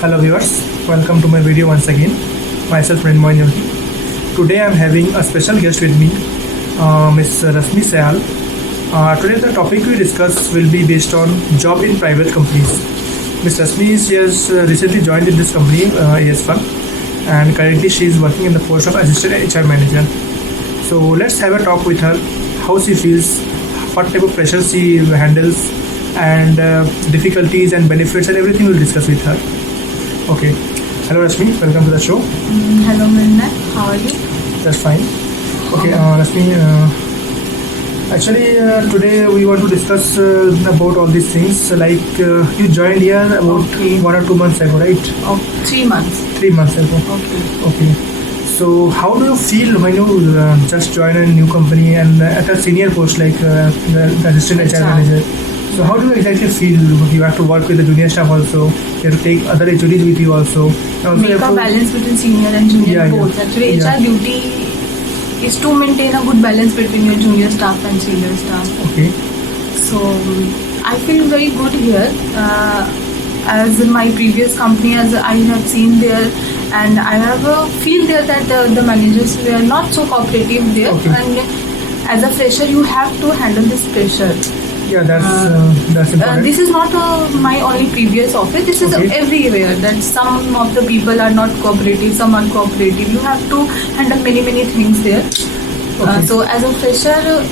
Hello viewers, welcome to my video once again. Myself Mrinmoy Nyogi. Today I am having a special guest with me, Ms. Rasmi Sayal. Today the topic we discuss will be based on job in private companies. Ms. Rasmi has recently joined in this company, AS1, and currently she is working in the post of Assistant HR Manager. So let's have a talk with her, how she feels, what type of pressure she handles, and difficulties and benefits and everything we'll discuss with her. Okay. Hello Rashmi, welcome to the show. Hello Mrinmoy, how are you? That's fine. Okay, Rashmi, actually today we want to discuss about all these things. Like you joined here about 1 or 2 months ago, right? Oh, 3 months. 3 months ago. Okay. Okay. So how do you feel when you just join a new company and at a senior post like the assistant HR manager? So how do you exactly feel? You have to work with the junior staff also. You have to take other HODs with you also. Make a balance between senior and junior both. Actually, HR duty is to maintain a good balance between your junior staff and senior staff. Okay. So I feel very good here. As in my previous company, as I have seen there, and I have feel there that the managers were not so cooperative there. Okay. And as a fresher, you have to handle this pressure. Yeah, that's important. This is not my only previous office. This is everywhere. That some of the people are not cooperative, some are cooperative. You have to handle many things there. Okay. So as a fresher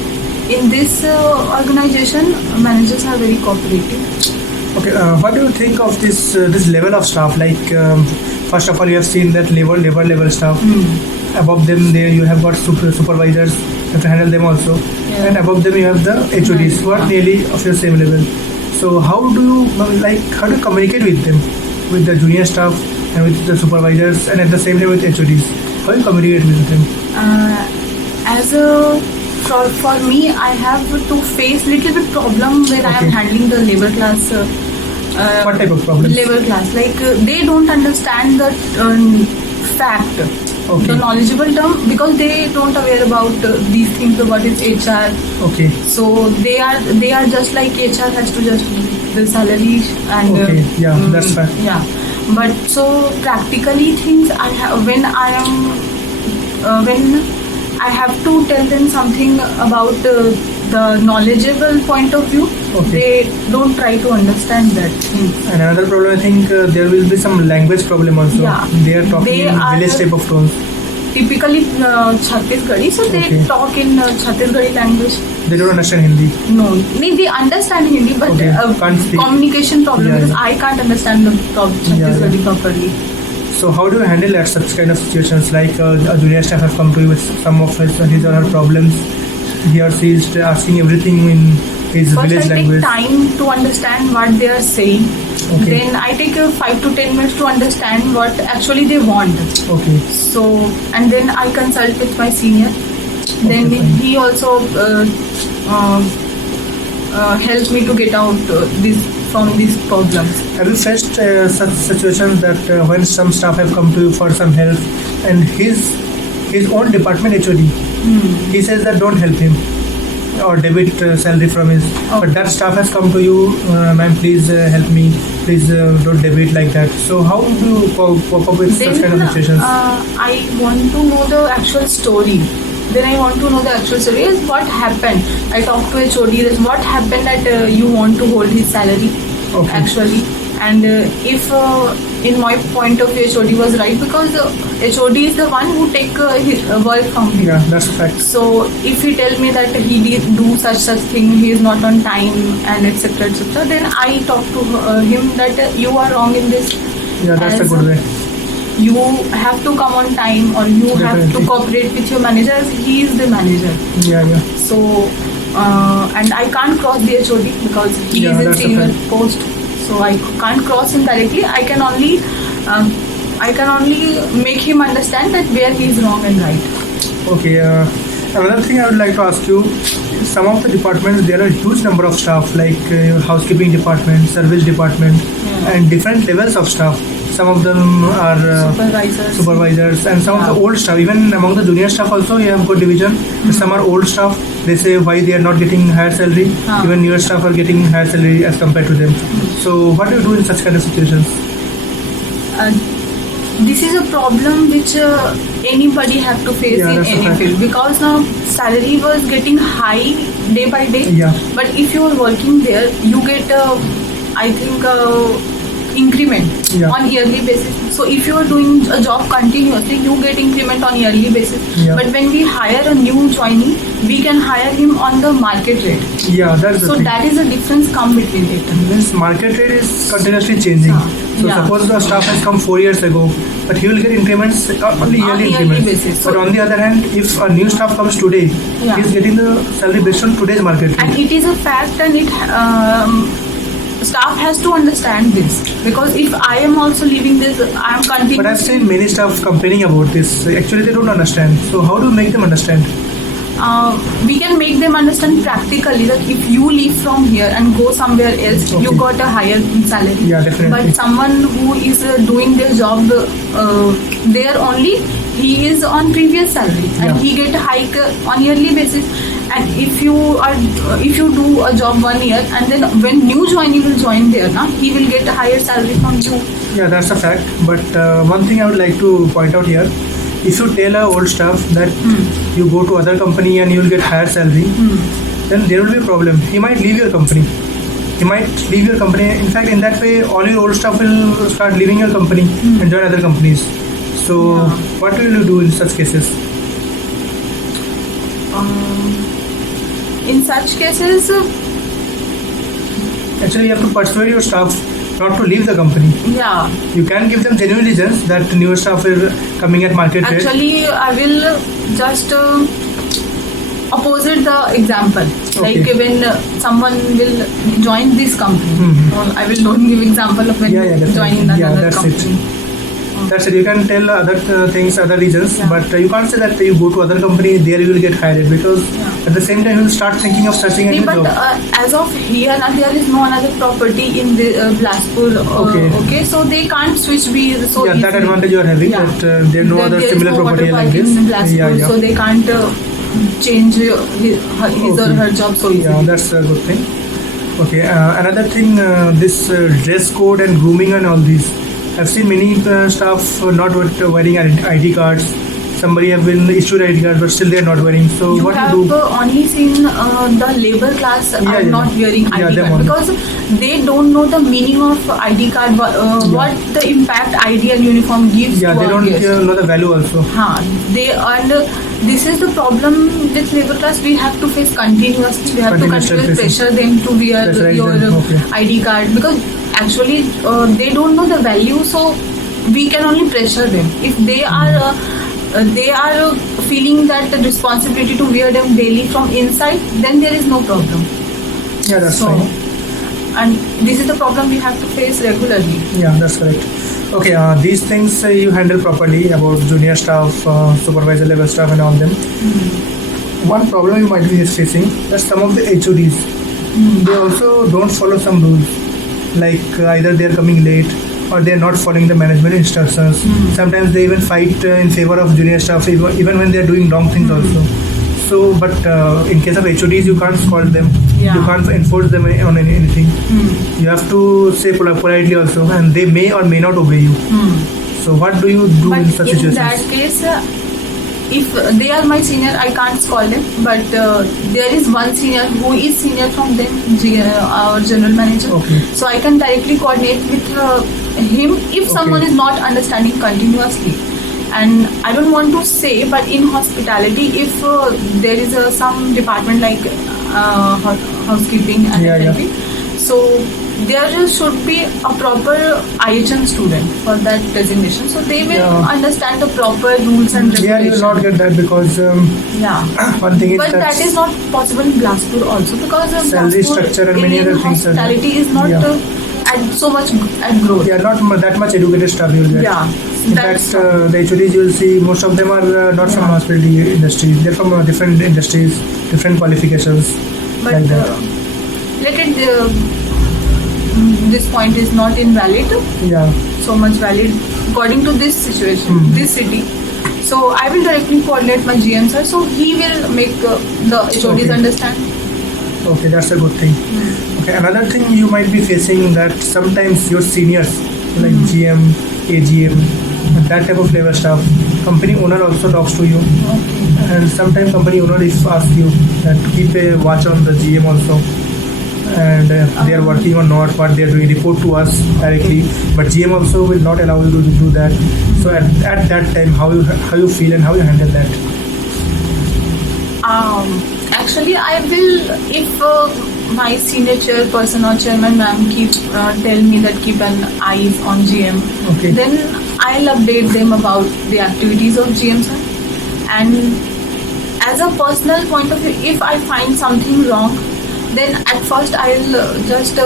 in this organization, managers are very cooperative. Okay, what do you think of this level of staff? Like, first of all, you have seen that level staff. Above them, there you have got supervisors. You have to handle them also. Yeah. And above them, you have the HODs who are nearly of your same level. So how do you communicate with them, with the junior staff and with the supervisors, and at the same time with HODs? How do you communicate with them? For me, I have to face little bit problem when I am handling the labor class. What type of problem? Labor class, like they don't understand the fact, the knowledgeable term, because they don't aware about these things. What is HR? Okay. So they are just like HR has to just the salary and. Okay. Yeah, that's fine. Yeah, but so practically things I have when I have to tell them something about the knowledgeable point of view. They don't try to understand that thing. And another problem, I think there will be some language problem also. Yeah. They are talking in village type of tones. Typically Chhattisgarhi, so they talk in Chhattisgarhi language. They don't understand Hindi. No, they understand Hindi, but communication problem because I can't understand the Chhattisgarhi properly. So how do you handle at such kind of situations? Like a junior staff have come to you with some of his or her problems. He or she is asking everything in his village language. I take time to understand what they are saying. Then I take 5 to 10 minutes to understand what actually they want. Okay. So and then I consult with my senior. Then he also helps me to get out from these problems. Have you faced such situations that when some staff have come to you for some help and his own department HOD, he says that don't help him or debit salary from his, but that staff has come to you, ma'am, please help me, please don't debit like that. So how do you cope up with such kind of situations? I want to know the actual story. Then I want to know the actual story is what happened. I talked to HOD, is what happened that you want to hold his salary actually. And if in my point of view HOD was right, because HOD is the one who take his work from him. Yeah, that's a fact. So if he tell me that he did do such thing, he is not on time and etc., then I talk to him that you are wrong in this. Yeah, that's a good way. You have to come on time, or you have to cooperate with your manager as he is the manager. Yeah. So and I can't cross the HOD because he is in senior post. So I can't cross him directly. I can only make him understand that where he is wrong and right. Okay. Another thing I would like to ask you, some of the departments, there are a huge number of staff, like housekeeping department, service department, and different levels of staff. Some of them are supervisors, and some of the old staff. Even among the junior staff also, you have good division. Some are old staff. They say why they are not getting higher salary. Even newer staff are getting higher salary as compared to them. So what do you do in such kind of situations? uh, this is a problem which anybody have to face Yeah, in that's a any fact. field, because now salary was getting high day by day. Yeah. But if you are working there, you get I think increment Yeah. on yearly basis. So if you are doing a job continuously, you get increment on yearly basis. Yeah. But when we hire a new joinee, we can hire him on the market rate. Yeah, that's the So thing. that is the difference come between it. Means market rate is continuously changing. So Yeah. suppose the staff has come 4 years ago, but he will get increments on the yearly yearly increments. basis. But So- on the other hand, if a new staff comes today, Yeah. he is getting the salary based on today's market And rate. it is a fact, and it staff has to understand this, because if I am also leaving this, I am continuing. But I've seen many staff complaining about this. Actually, they don't understand. So how do you make them understand? We can make them understand practically that if you leave from here and go somewhere else, you Okay. got a higher salary. Yeah, definitely. But someone who is doing their job there only, he is on previous salary and Yeah. he get a hike on yearly basis. And if you do a job 1 year, and then when new joinee will join there, na, he will get a higher salary from you. Yeah, that's a fact. But one thing I would like to point out here, if you tell a old staff that you go to other company and you will get higher salary, then there will be a problem. He might leave your company. He might leave your company. In fact, in that way, all your old staff will start leaving your company and join other companies. So, Yeah. what will you do in such cases? In such cases, Actually, you have to persuade your staff not to leave the company. yeah. You can give them genuine reasons that newer staff is coming at market rate. Actually, I will just opposite the example. Okay. Like when someone will join this company, Mhm. I will don't give example of when Yeah, definitely. joining Yeah, another that's it. company. That's it. You can tell other things, other reasons, Yeah. but you can't say that you go to other company, there you will get hired, because Yeah. at the same time you will start thinking of searching a See, new but job. as of here now, there is no another property in the Bilaspur. Okay. So they can't switch be so Yeah, that easily. advantage you are having, Yeah. that there are no other There is similar no property water like park this. in Bilaspur, Yeah, yeah. so they can't change his or Okay. her job so easily. Yeah, that's a good thing. Okay, another thing, this dress code and grooming and all these. I've seen many staff not wearing ID cards. Somebody have been issued ID cards, but still they are not wearing. So You what have you do? only seen the labor class Yeah, are yeah. not wearing Yeah, ID them card, only. because they don't know the meaning of ID card, what the impact ID and uniform gives Yeah, to they our don't guests. know the value also. They and this is the problem with labor class. We have to face continuously. We have to Continuously continuously facing. pressure them to wear Pressurize your them, okay. ID card, because actually they don't know the value. So we can only pressure them. If they are feeling that the responsibility to wear them daily from inside, then there is no problem. Yeah, that's So, fine. and this is the problem we have to face regularly. Yeah, that's correct. Okay, these things you handle properly about junior staff, supervisor level staff, and all them. One problem you might be facing that some of the HODs they also don't follow some rules, like either they are coming late or they are not following the management instructions. Sometimes they even fight in favor of junior staff, even when they are doing wrong things also. So, but in case of HODs, you can't scold them. Yeah. You can't enforce them on anything. You have to say politely also, and they may or may not obey you. So, what do you do But in such in situations? that case, if they are my senior, I can't scold them. But there is one senior who is senior from them, our general manager. Okay. So I can directly coordinate with him if someone is not understanding continuously. And I don't want to say, but in hospitality, if there is some department like housekeeping and Yeah, yeah. everything, so there should be a proper IHM student for that designation. So they will Yeah. understand the proper rules and Yeah, you regulations. will not get that because Yeah. one thing is But that is not possible in Bilaspur also, because Salary Bilaspur structure and many in other things are there. hospitality is not Yeah. at so much at growth. yeah, not that much educated staff you will get. Yeah. In That's fact, the HODs you will see most of them are not from hospitality industry. They're from different industries, different qualifications, but like that. let it. This point is not invalid. Yeah, So much valid according to this situation, this city. So I will directly coordinate my GM sir. So he will make the HODs Okay. understand. okay, that's a good thing. Okay, another thing you might be facing that sometimes your seniors like GM AGM, that type of level stuff. Company owner also talks to you, Okay. and sometimes company owner is ask you that to keep a watch on the GM also, and they are working or not, what they are doing, report to us directly. But GM also will not allow you to do that. So at that time, how you feel and how you handle that? Actually, I will, if my senior chairperson or chairman ma'am tell me that keep an eyes on GM, Okay. then I'll update them about the activities of GM sir. And as a personal point of view, if I find something wrong, then at first I'll just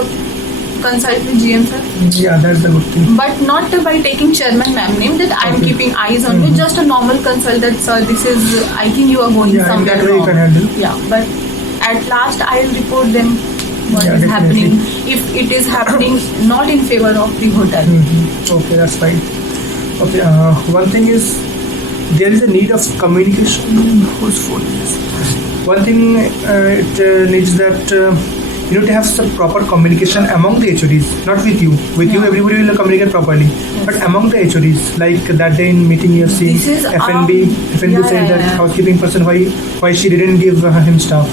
consult with GM sir. Yeah, that's the good thing. But not by taking chairman ma'am name that I'm Okay. keeping eyes on you. Just a normal consult that sir, this is, I think you are going Yeah, in somewhere that way you wrong. can handle. Yeah, but at last I'll report them what Yeah, is definitely. happening. If it is happening not in favor of the hotel. Okay, that's fine. Okay, one thing is there is a need of communication. Whose phone is this? One thing it needs that you need to have some proper communication among the HODs, not with you. With you, Yeah. everybody will communicate properly. But among the HODs, like that day in meeting you have seen This is, FNB yeah, said that yeah. housekeeping person why she didn't give him stuff.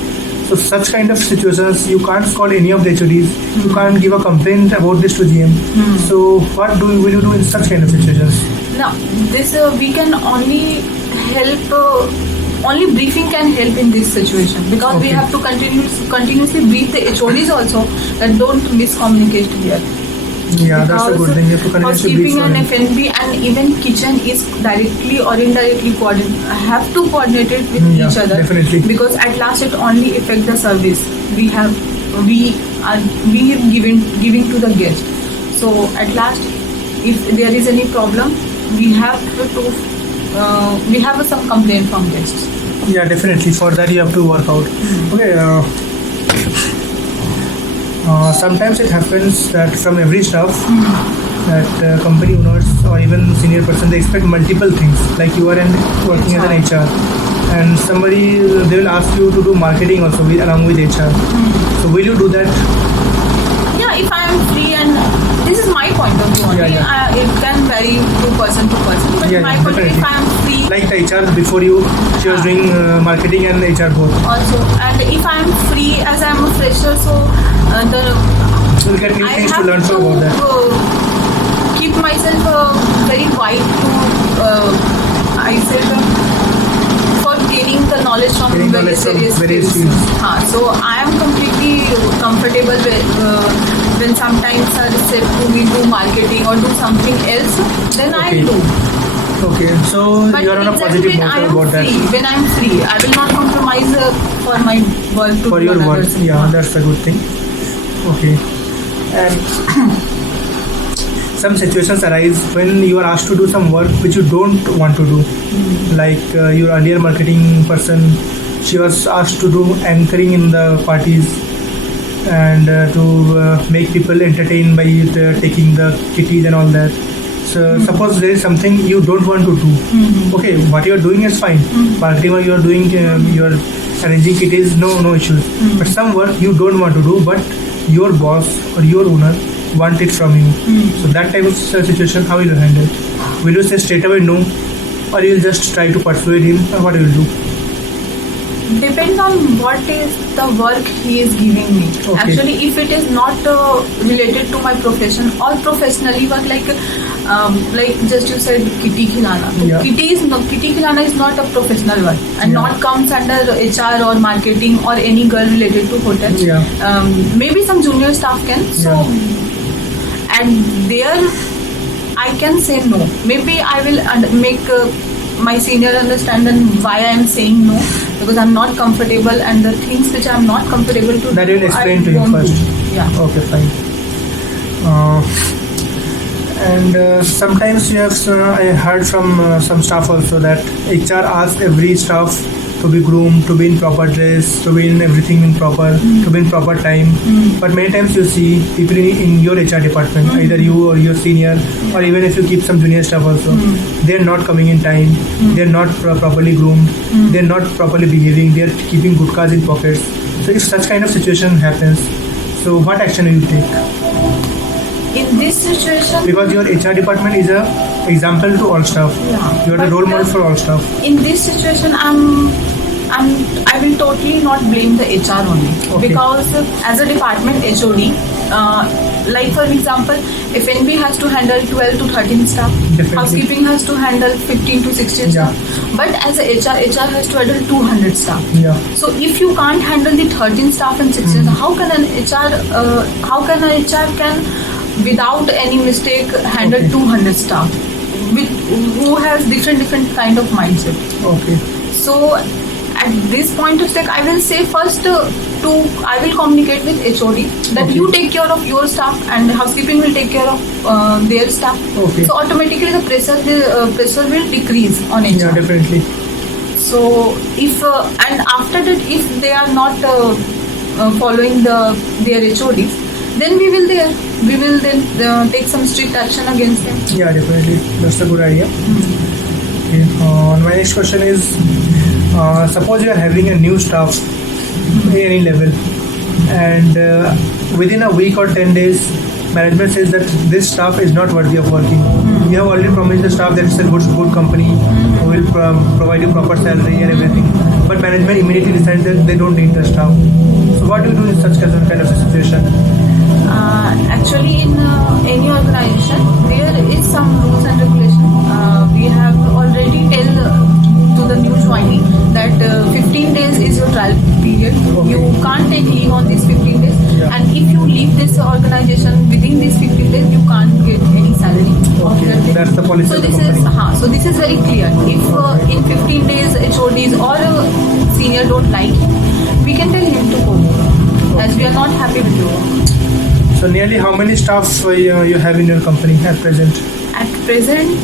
So such kind of situations, you can't call any of the HODs. You can't give a complaint about this to GM. So what will you do in such kind of situations? Now, this we can only help. Only briefing can help in this situation because we Okay. have to continuously brief the HODs also that don't miscommunicate here. Yeah, that's a good thing. You have to continuously brief Housekeeping and them. FNB and even kitchen is directly or indirectly have to coordinate it with Yeah, each other. definitely. Because at last it only affects the service we are giving to the guest. So at last, if there is any problem, we have some complaint from guests. Yeah, definitely. For that, you have to work out. Okay. Sometimes it happens that from every staff, that company owners or even senior person, they expect multiple things. Like you are working as an HR, and somebody they will ask you to do marketing also along with HR. So will you do that? Yeah, if I am free, and this is my point of view only. Yeah. It can vary to person to person, but Yeah, my yeah, point of view, if I am free Like the HR before you, she was doing marketing and HR both. also, and if I am free as I am a fresher, so So you get new I things to have learn to about that. keep myself very wide to I said for gaining the knowledge from Gaining knowledge various from various fields. fields. So I am completely comfortable when sometimes I said to me do marketing or do something else, then Okay. I do. Okay, so But you are on a exactly positive when I note am about free, that. when I am free, I will not compromise for my work to For do your another work, thing. yeah, that's a good thing. Okay, and some situations arise when you are asked to do some work which you don't want to do. Like your earlier marketing person, she was asked to do anchoring in the parties and to make people entertained by taking the kitties and all that. So suppose there is something you don't want to do. Okay, what you are doing is fine. Marketing work you are doing, you are arranging kitties, no issues. But some work you don't want to do, but your boss or your owner want it from you. So that type of situation, how will you handle? Will you say straight away no, or you will just try to persuade him, or what you will do? Depends on what is the work he is giving me. Okay. Actually, if it is not related to my profession or professionally work, like just you said kitty khilana. So Yeah. kitty khilana is not a professional work and Yeah. not comes under HR or marketing or any girl related to hotel. Yeah. Maybe some junior staff can. So and there I can say no. Maybe I will make my senior understand and why I am saying no, because I'm not comfortable, and the things which I'm not comfortable to That do, you will explain I to him won't first. do. Yeah. Okay, fine. And sometimes you have, I heard from some staff also that HR asks every staff to be groomed, to be in proper dress, to be in everything in proper, to be in proper time. But many times you see people in your HR department, either you or your senior, or even if you keep some junior staff also, they are not coming in time, they are not properly groomed, they are not properly behaving, they are keeping gutkas in pockets. So if such kind of situation happens, so what action will you take? in this situation, Because your HR department is a example to all staff. Yeah, You are the but, role model for all staff. in this situation, I will totally not blame the HR only, Okay. because as a department HOD, like for example, FNB has to handle 12 to 13 staff, Definitely. housekeeping has to handle 15 to 16 Yeah. staff, but as a HR has to handle 200 staff. Yeah. So if you can't handle the 13 staff and 16 staff, how can an HR can without any mistake handle Okay. 200 staff with who has different kind of mindset? Okay. So at this point of stake, I will say first I will communicate with HOD that Okay. you take care of your staff and housekeeping will take care of their staff. Okay. So automatically the pressure will decrease on HR. Yeah, definitely. So if and after that, if they are not following their HODs, then we will then take some strict action against them. Yeah, definitely. That's a good idea. Okay. My next question is, suppose you are having a new staff at any level, and within a week or 10 days, management says that this staff is not worthy of working. You have already promised the staff that it's a good company, who will provide you proper salary and everything. But management immediately decides that they don't need the staff. So what do you do in such kind of a situation? Actually, in any organization, there is some rules and regulations. We have already tell to the new joinee that 15 days is your trial period. Okay. You can't take leave on these 15 days. Yeah. And if you leave this organization within these 15 days, you can't get any salary. of Okay, your day. that's the policy So of the this is company. so this is very clear. If in 15 days HODs or a senior don't like him, we can tell him to go, as we are not happy with you. So nearly how many staff you have in your company at present? At present,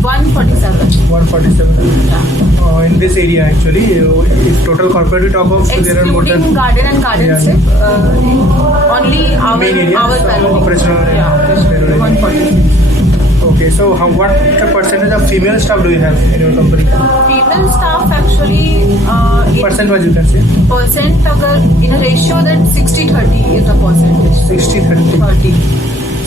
147. 147. In this area actually, if total corporate we talk of, so there are more Excluding than garden and garden Yeah. strip, only our Main area, parallel. operational area. Yeah, Parallel. 147. Okay, so what percentage of female staff do you have in your company? Female staff actually in Percent-wise you can say. percent, agar in a ratio, then 60-30 is the percentage. 60-30. 30.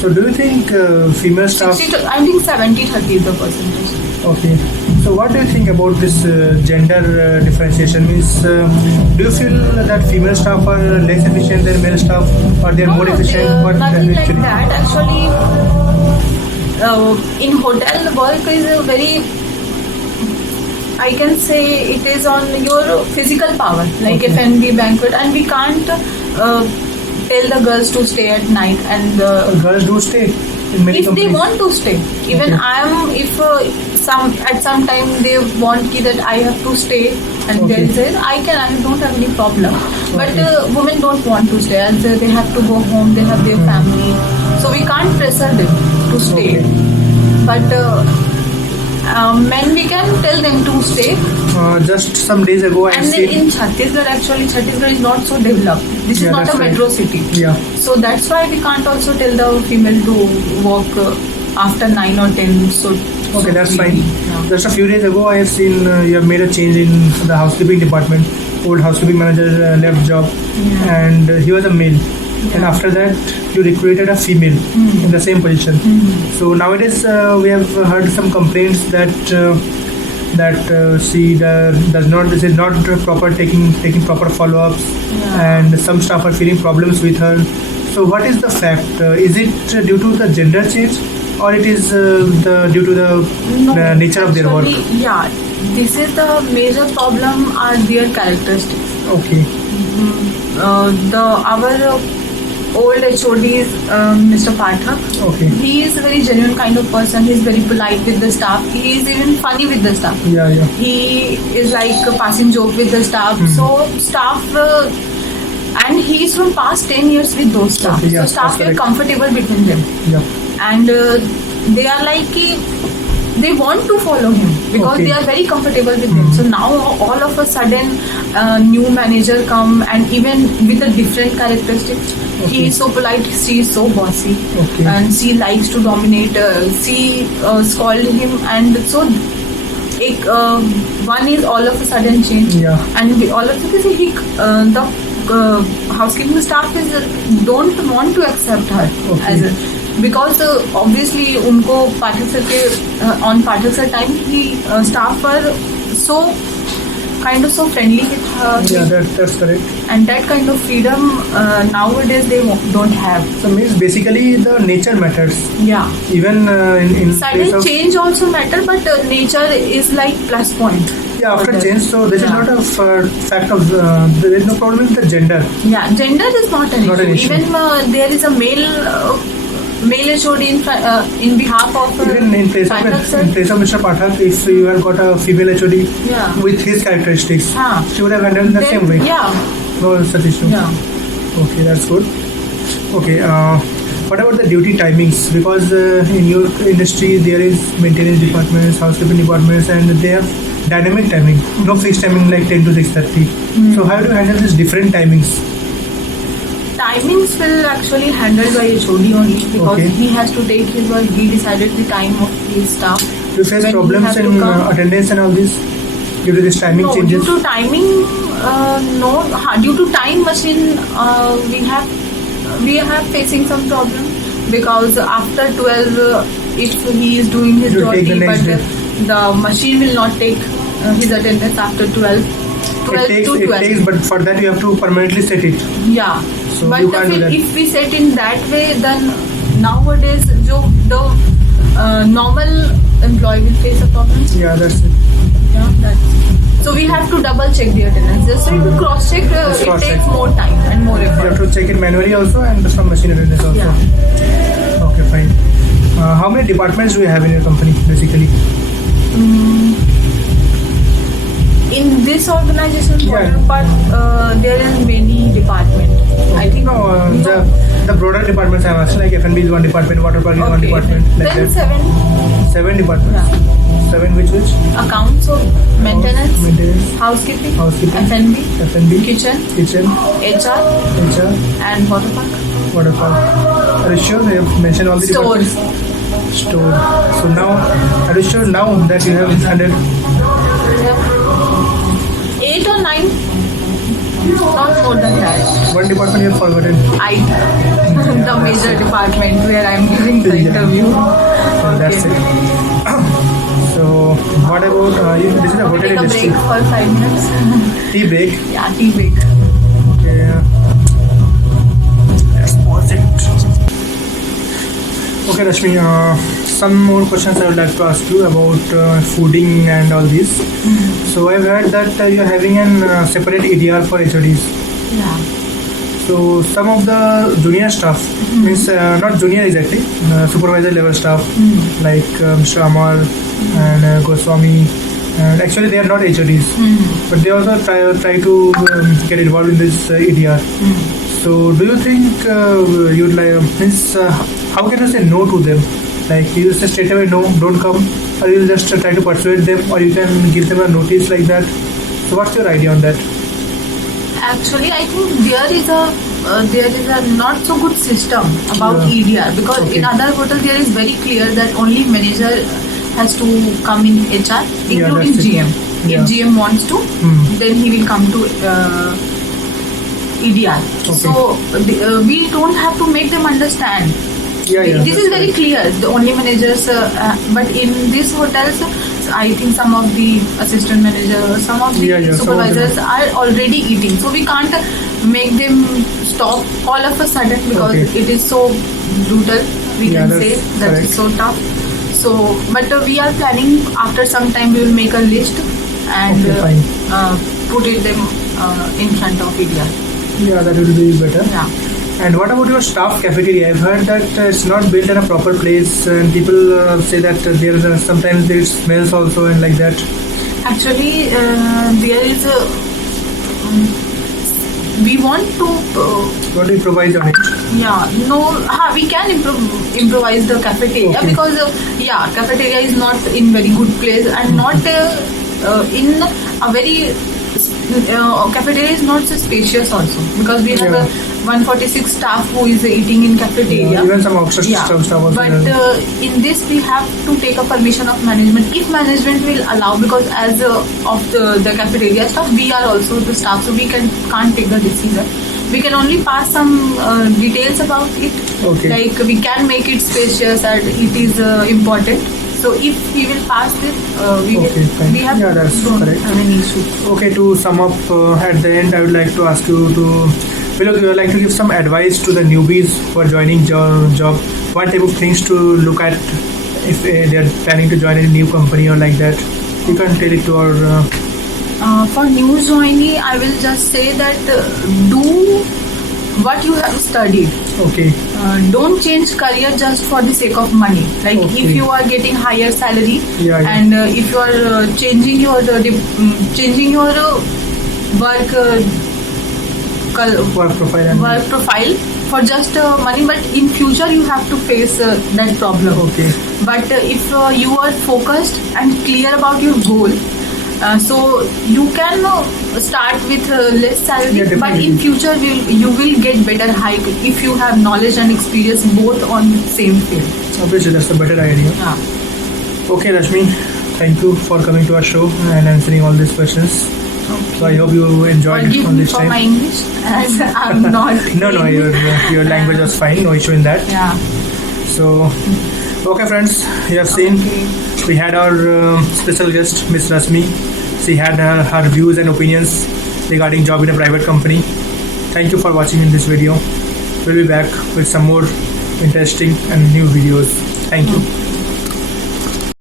So do you think female staff... 60 to, I think 70-30 is the percentage. Okay. So what do you think about this gender differentiation? Means, do you feel that female staff are less efficient than male staff, or they are more efficient? What Nothing like actually? that. Actually, in hotel work is a very, I can say it is on your physical power, like Okay. F&B banquet, and we can't tell the girls to stay at night, and Girls do stay in many if companies. they want to stay. Even Okay. I am, if at some time they want that I have to stay, and Okay. there is I don't have any problem. But Okay. women don't want to stay, and they have to go home. They have their family, so we can't pressure them to stay. Okay. But men, we can tell them to stay. Just some days ago, I And then seen. in Chhattisgarh, actually, Chhattisgarh is not so developed. This Yeah, is not that's a right. metro city. Yeah. So that's why we can't also tell the female to work after 9 or 10. So Okay, that's fine. Yeah. Just a few days ago, I have seen you have made a change in the housekeeping department. Old housekeeping manager left job, Yeah. and he was a male. And after that, you recruited a female in the same position. So nowadays, we have heard some complaints that she does not. This is not proper taking proper follow-ups, Yeah. and some staff are feeling problems with her. So what is the fact? Is it due to the gender change, or it is due to the nature of their work? Actually, yeah, this is the major problem are their characteristics. Okay. Our old HOD is Mr. Pathak. Okay. He is a very genuine kind of person. He is very polite with the staff. He is even funny with the staff. Yeah. He is like passing joke with the staff. So staff, and he is from past 10 years with those staff. Okay, yeah, so staff that's feel correct. comfortable between them. Yeah. And they are like they want to follow him because Okay. they are very comfortable with him. So now all of a sudden new manager come, and even with a different characteristics. Okay. He is so polite, she is so bossy, Okay. and she likes to dominate. She scold him, and so one is all of a sudden change, Yeah. and all of a sudden the housekeeping staff don't want to accept her as a, because obviously उनको पाठक sir के on Pathak sir time he staff were so kind of so friendly with her. That's correct. And that kind of freedom nowadays they don't have. So means basically the nature matters. Yeah. Even in Sudden place of change also matter, but nature is like plus point. yeah after change. So this is not a fact of there is no problem with the gender. Yeah, gender is not an issue. Even there is a male HOD in behalf of Even in place of Mr. Pathak, if you have got a female HOD with his characteristics, she would have handled in the same way. Yeah. No such issue. Yeah. Okay, that's good. Okay, what about the duty timings? Because in your industry there is maintenance departments, housekeeping departments, and they have dynamic timing, no fixed timing like 10 to 6:30. So how do you handle these different timings? Timings will actually handled by HOD only, because he has to take his work. He decided the time of his staff. Do you face problems in attendance and all this due to this timing changes? Due to timing, no. Due to time machine, we have facing some problem, because after 12, if he is doing his duty, but the machine will not take his attendance after 12. 12 to 12. It takes, but for that you have to permanently set it. Yeah. So but you can't do that. If we set in that way, then nowadays the normal employee will face a problem. Yeah, that's it. Yeah, that's it. So we have to double check the attendance. Just to cross check, it takes more time and more effort. You have to check it manually also, and some machine attendance also. Yeah. Okay, fine. How many departments do you have in your company, basically? In this organization, but there is many departments. I think the broader departments I'm asking, like F&B is one department, water park is one department. Like then that. 7 departments. Yeah. 7 which? Accounts, so maintenance, housekeeping, F&B, kitchen, HR, and water park. Are you sure they have mentioned all the stores? Store. So now, are you sure now that you have handled? 8 or 9, not more than that. One department you have forgotten. The major department where I'm giving the interview. That's it. So what about this is a hotel industry. Take a break for 5 minutes. Tea break. Yeah, tea break. Okay. Let's pause it. Okay, Rashmi. Some more questions I would like to ask you about fooding and all this. So I've heard that you're having a separate EDR for HODs. Yeah. So some of the junior staff, means not junior exactly, supervisor level staff like Mr. Amar and Goswami, and actually they are not HODs, but they also try to get involved in this EDR. So do you think you'd like, means how can you say no to them? Like you just straight away no, don't come, or you'll just try to persuade them, or you can give them a notice like that. So what's your idea on that? Actually, I think there is a not so good system about EDR, because in other hotels there is very clear that only manager has to come in HR, including GM. If GM wants to, then he will come to EDR. So we don't have to make them understand. This is very clear. The only managers, but in these hotels, I think some of the assistant managers, some of the supervisors are already eating. So we can't make them stop all of a sudden, because it is so brutal. We can say that is so tough. So, but we are planning after some time we will make a list and put it them in front of EDR. Yeah, that will be better. Yeah. And what about your staff cafeteria? I've heard that it's not built in a proper place, and people say that sometimes there smells also and like that. Actually, there is a. We want to. What do you improvise on it? Yeah, no, we can improvise the cafeteria, because cafeteria is not in very good place and not in a very cafeteria is not so spacious also, because we have Yeah. 146 staff who is eating in cafeteria. Yeah, even some outside stuff also But there. in this we have to take a permission of management, if management will allow, because as of the cafeteria staff, we are also the staff, so we can't take the decision. We can only pass some details about it. Okay. Like we can make it spacious and it is important. So if he will pass this, Okay, fine. we have Yeah, that's don't correct. have any issue. Okay, to sum up at the end, I would like to ask you to, you would like to give some advice to the newbies who are joining job. What type of things to look at if they are planning to join a new company or like that? You can tell it to our. For new joinee, I will just say that do what you have studied. Okay. Don't change career just for the sake of money. Like Okay. if you are getting higher salary, Yeah, yeah. and if you are changing your work Work profile and. work profile for just money, but in future you have to face that problem. Okay. But if you are focused and clear about your goal, so you can start with less salary, Yeah, but definitely. in future you will get better hike if you have knowledge and experience both on same field. Obviously, that's a better idea. Yeah. Okay, Rashmi, thank you for coming to our show and answering all these questions. So I hope you enjoyed Forgive on me this for time. my English, as I'm not. No, your language was fine. No issue in that. Yeah. So, okay, friends, you have seen we had our special guest, Miss Rasmi. She had her views and opinions regarding job in a private company. Thank you for watching in this video. We'll be back with some more interesting and new videos. Thank you.